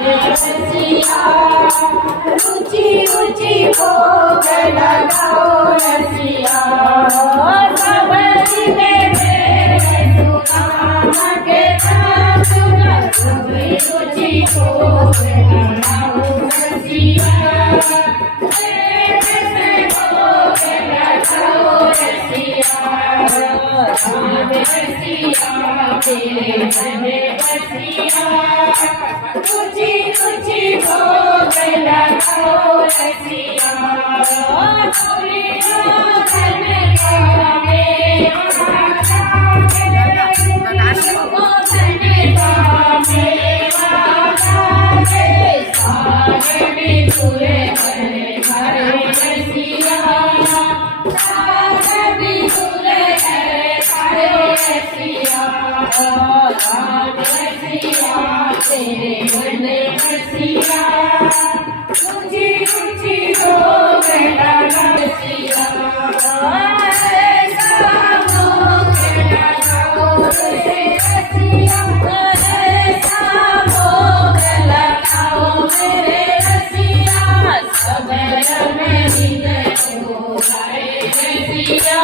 रसिया ऊंची ऊंची भोग लगाओ रसिया सबरी में सुदामा के सुना ऊंची ऊंची भोग लगाओ रसिया तेरे बने बसिया ऊंची ऊंची भोग लगाओ रसिया तेरे बने बसिया ऊंची ऊंची भोग लगा रसिया ऐसा भोग लगाओ रे रसिया ऐसा भोग लगाओ मेरे रसिया सबर में हृदय को गाए रसिया